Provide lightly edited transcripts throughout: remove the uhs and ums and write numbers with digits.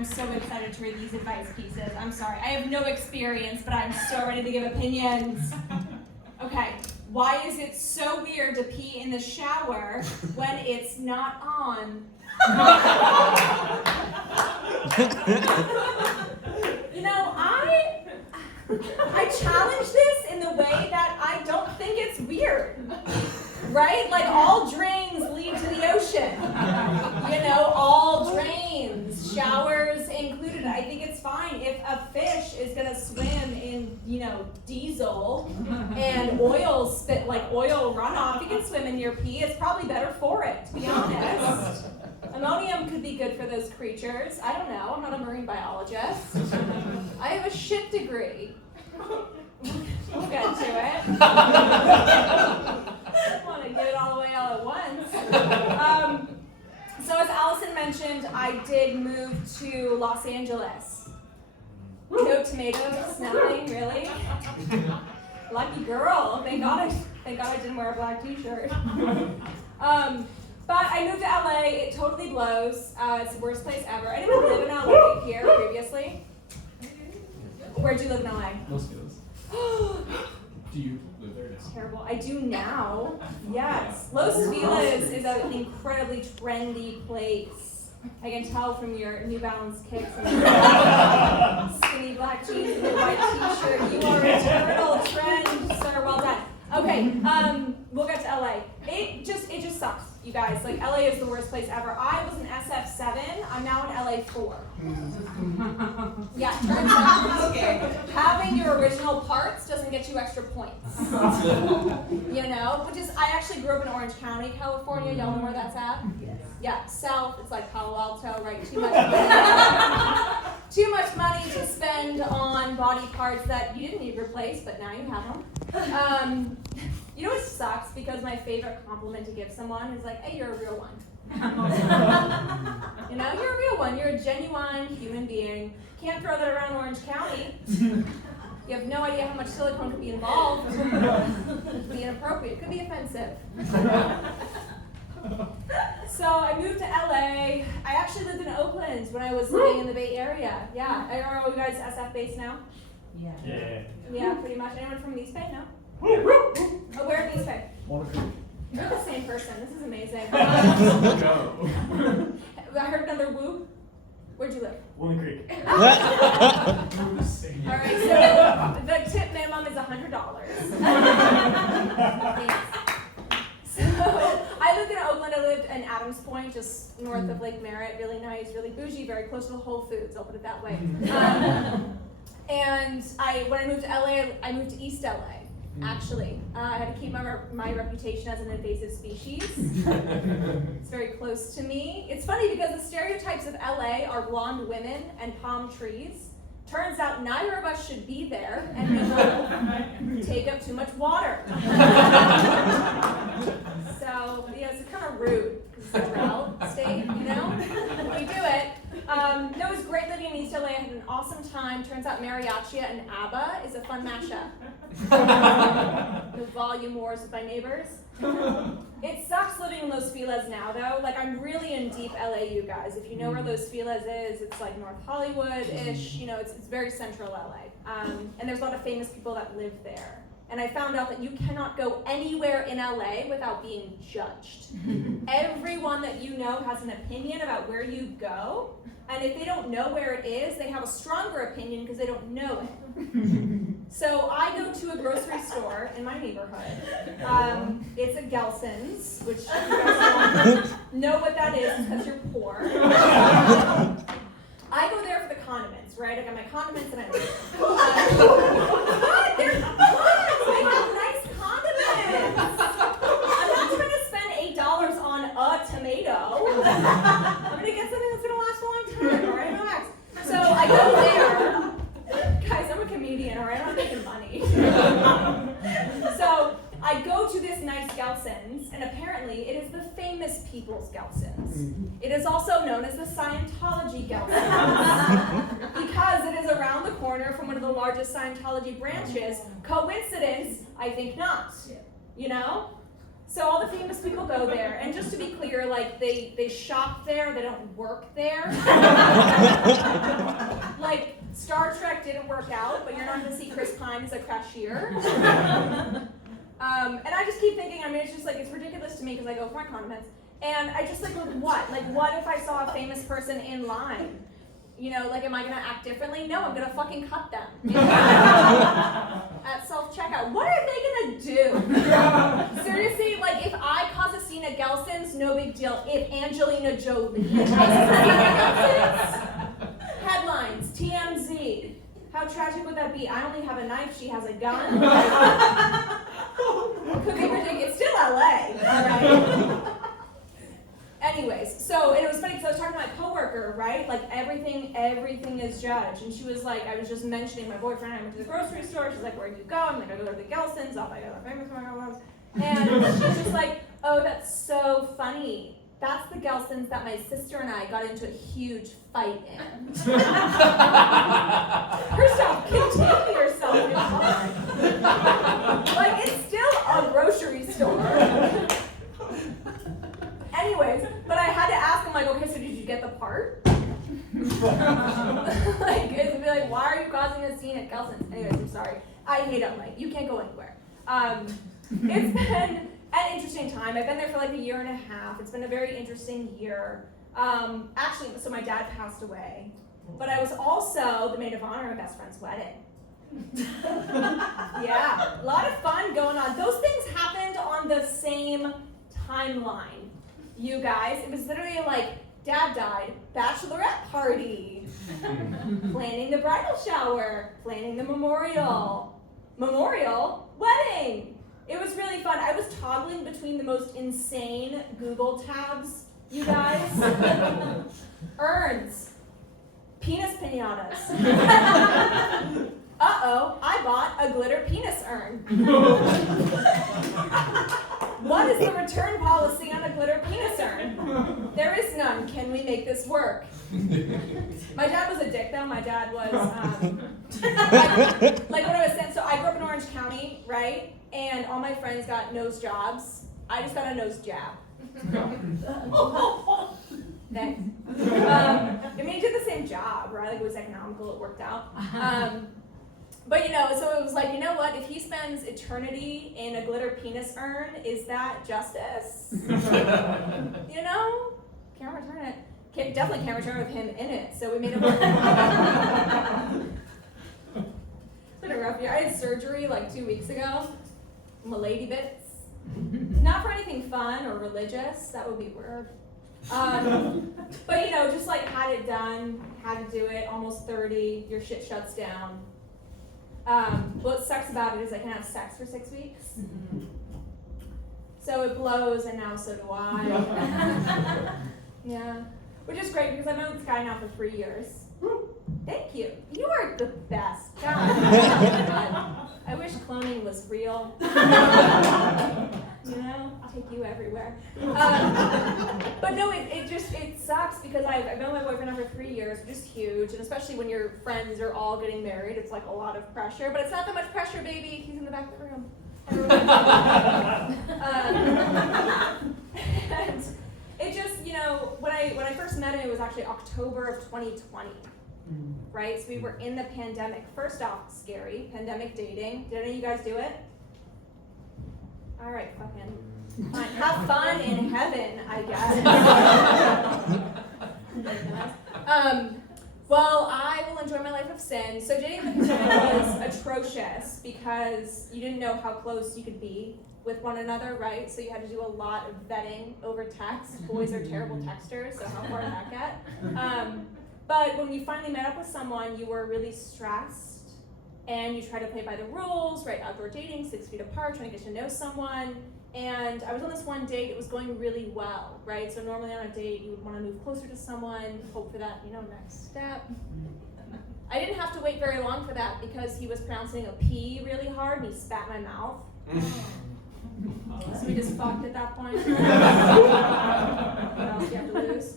I'm so excited to read these advice pieces. I'm sorry. I have no experience, but I'm so ready to give opinions. Okay. Why is it so weird to pee in the shower when it's not on? You know, I challenge this in the way that I don't think it's weird, right? Like all drains lead to the ocean, you know, all drains, showers included. I think it's fine if a fish is gonna swim in, you know, diesel and oil runoff. You can swim in your pee. It's probably better for it, to be honest. Ammonium could be good for those creatures. I don't know. I'm not a marine biologist. I have a shit degree. We'll get to it. I don't want to get it all the way all at once. So as Allison mentioned, I did move to Los Angeles. No tomatoes, nothing, really. Lucky girl. Thank God I didn't wear a black t-shirt. But I moved to LA, it totally blows. It's the worst place ever. Anyone live in LA here previously? Where'd you live in LA? Los Feliz. Do you live there now? Terrible. I do now. Yes. Los Feliz is an incredibly trendy place. I can tell from your New Balance kicks and your skinny black jeans and your white t-shirt. You are a eternal trend, sir. Well done. Okay, we'll get to LA. It just sucks, you guys. Like, LA is the worst place ever. I was an SF7. I'm now an LA4. Yeah, turns out having your original parts doesn't get you extra points. You know, which is, I actually grew up in Orange County, California. Y'all know where that's at? Yes. Yeah, south. It's like Palo Alto, right? Too much money to spend on body parts that you didn't need replaced, but now you have them. You know what sucks? Because my favorite compliment to give someone is like, hey, you're a real one. You know, you're a real one. You're a genuine human being. Can't throw that around Orange County. You have no idea how much silicone could be involved. It could be inappropriate. It could be offensive. So I moved to LA. I actually lived in Oakland when I was living in the Bay Area. Yeah. Are you guys SF based now? Yeah. Yeah, pretty much. Anyone from East Bay? No? Oh, where in East Bay? You're the same person. This is amazing. I heard another woo. Where'd you live? Walnut Creek. All right, so the tip minimum is $100. So I lived in Oakland. I lived in Adams Point, just north of Lake Merritt. Really nice, really bougie, very close to the Whole Foods. I'll put it that way. And when I moved to LA, I moved to East LA. Actually, I had to keep my reputation as an invasive species. It's very close to me. It's funny because the stereotypes of LA are blonde women and palm trees. Turns out neither of us should be there, and we will take up too much water. So, yeah, it's kind of rude because it's a drought state, you know? We do it. No, it was great living in East LA. I had an awesome time. Turns out mariachi and ABBA is a fun mashup. The volume wars with my neighbors. It sucks living in Los Feliz now, though. Like, I'm really in deep LA, you guys. If you know where Los Feliz is, it's like North Hollywood-ish. You know, it's very central LA. And there's a lot of famous people that live there. And I found out that you cannot go anywhere in LA without being judged. Everyone that you know has an opinion about where you go. And if they don't know where it is, they have a stronger opinion because they don't know it. So I go to a grocery store in my neighborhood. It's a Gelson's, which if you guys don't know what that is because you're poor. I go there for the condiments, right? I got my condiments and I leave. What? They're fun! They have nice condiments! I'm not trying to spend $8 on a tomato. I'm going to get something that's going to last a long time, all right? Relax. So I go there. Guys, I'm a comedian, all right? I'm not making money. So I go to this nice Gelson's, and apparently it is the famous people's Gelson's. It is also known as the Scientology Gelson's because it is around the corner from one of the largest Scientology branches. Coincidence? I think not. You know? So all the famous people go there, and just to be clear, like they shop there, they don't work there. Like Star Trek didn't work out, but you're not gonna see Chris Pine as a cashier. And I just keep thinking, I mean, it's just like, it's ridiculous to me because I go for my condiments. And I just like, what? Like, what if I saw a famous person in line? You know, like, am I gonna act differently? No, I'm gonna fucking cut them. At self-checkout. What are they gonna do? Seriously, like, if I cause a scene at Gelson's, no big deal. If Angelina Jolie causes a scene at Gelson's, headlines, TMZ. How tragic would that be? I only have a knife, she has a gun. Could be ridiculous. It's still LA, alright? Anyways, so, and it was funny because I was talking to my coworker, right? Like everything is judged. And she was like, I was just mentioning my boyfriend, I went to the grocery store. She's like, where'd you go? I'm like, I go to the Gelson's, off I go to the famous one. And she's just like, oh, that's so funny. That's the Gelson's that my sister and I got into a huge fight in. Herself, contain yourself. Like, it's still a grocery store. Anyways, but I had to ask him, like, okay, so did you get the part? Like, it'd be like, why are you causing a scene at Gelson's? Anyways, I'm sorry. I hate LA. You can't go anywhere. It's been an interesting time. I've been there for like a year and a half. It's been a very interesting year. Actually, so my dad passed away, but I was also the maid of honor at my best friend's wedding. Yeah, a lot of fun going on. Those things happened on the same timeline, you guys. It was literally like, dad died, bachelorette party, planning the bridal shower, planning the memorial, wedding. It was really fun. I was toggling between the most insane Google tabs, you guys. Urns, penis pinatas. Uh-oh, I bought a glitter penis urn. What is the return policy on a glitter penis urn? There is none. Can we make this work? My dad was a dick though. My dad was, like what I was saying, so I grew up in Orange County, right? And all my friends got nose jobs. I just got a nose jab. Thanks. I mean, it did the same job, right? Like it was economical, it worked out. But you know, so it was like, you know what? If he spends eternity in a glitter penis urn, is that justice? You know? Can't return it. Definitely can't return it with him in it. So we made it work. It's been a rough year. I had surgery like 2 weeks ago. My lady bits. Not for anything fun or religious. That would be weird. But you know, just like had it done, had to do it. Almost 30. Your shit shuts down. What sucks about it is I can have sex for 6 weeks. So it blows, and now so do I. Yeah. Which is great because I've known this guy now for 3 years. Thank you. You are the best. God. I wish cloning was real. You know, I'll take you everywhere. But no, it sucks because I've known my boyfriend now for 3 years, which is huge, and especially when your friends are all getting married, it's like a lot of pressure. But it's not that much pressure, baby. He's in the back of the room. And it just, you know, when I first met him, it was actually October of 2020. Right? So we were in the pandemic. First off, scary. Pandemic dating. Did any of you guys do it? All right, fucking fine. Have fun in heaven, I guess. Well, I will enjoy my life of sin. So dating in the pandemic was atrocious because you didn't know how close you could be with one another, right? So you had to do a lot of vetting over text. Boys are terrible texters, so how far did that get? But when you finally met up with someone, you were really stressed, and you try to play by the rules, right? Outdoor dating, 6 feet apart, trying to get to know someone. And I was on this one date, it was going really well, right? So normally on a date, you would want to move closer to someone, hope for that, you know, next step. I didn't have to wait very long for that because he was pronouncing a P really hard, and he spat in my mouth. So we just fucked at that point. What else do you have to lose?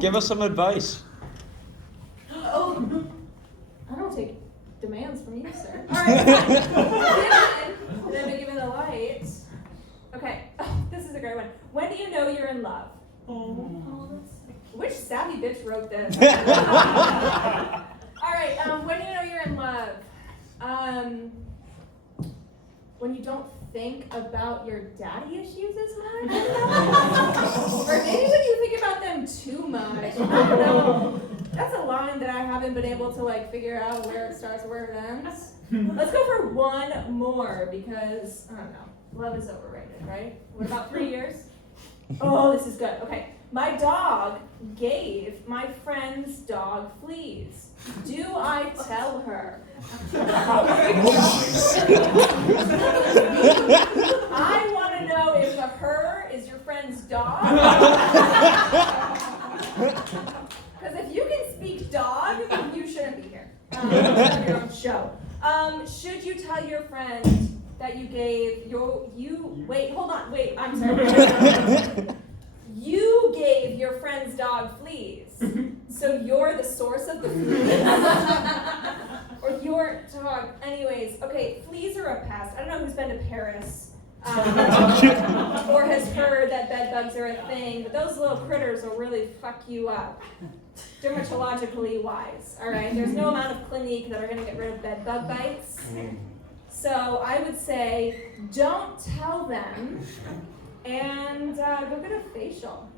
Give us some advice. Oh, I don't take demands from you, sir. All right, When do you know you're in love? Which savvy bitch wrote this? All right, when do you know you're in love? When you don't think about your daddy issues as much? Or maybe when you think about them too much. I don't know. That's a line that I haven't been able to like figure out where it starts and where it ends. Let's go for one more because, I don't know, love is overrated, right? What about 3 years? Oh, this is good. Okay. My dog gave my friend's dog fleas. Do I tell her? I want to know if the her is your friend's dog. Because if you can speak dog, you shouldn't be here. On your own show. Should you tell your friend that you gave I'm sorry. You gave your friend's dog fleas, so you're the source of the fleas? Or your dog, anyways, okay, fleas are a pest. I don't know who's been to Paris, or has heard that bed bugs are a thing, but those little critters will really fuck you up, dermatologically wise, all right? There's no amount of Clinique that are gonna get rid of bed bug bites. So I would say, don't tell them, and go get a facial.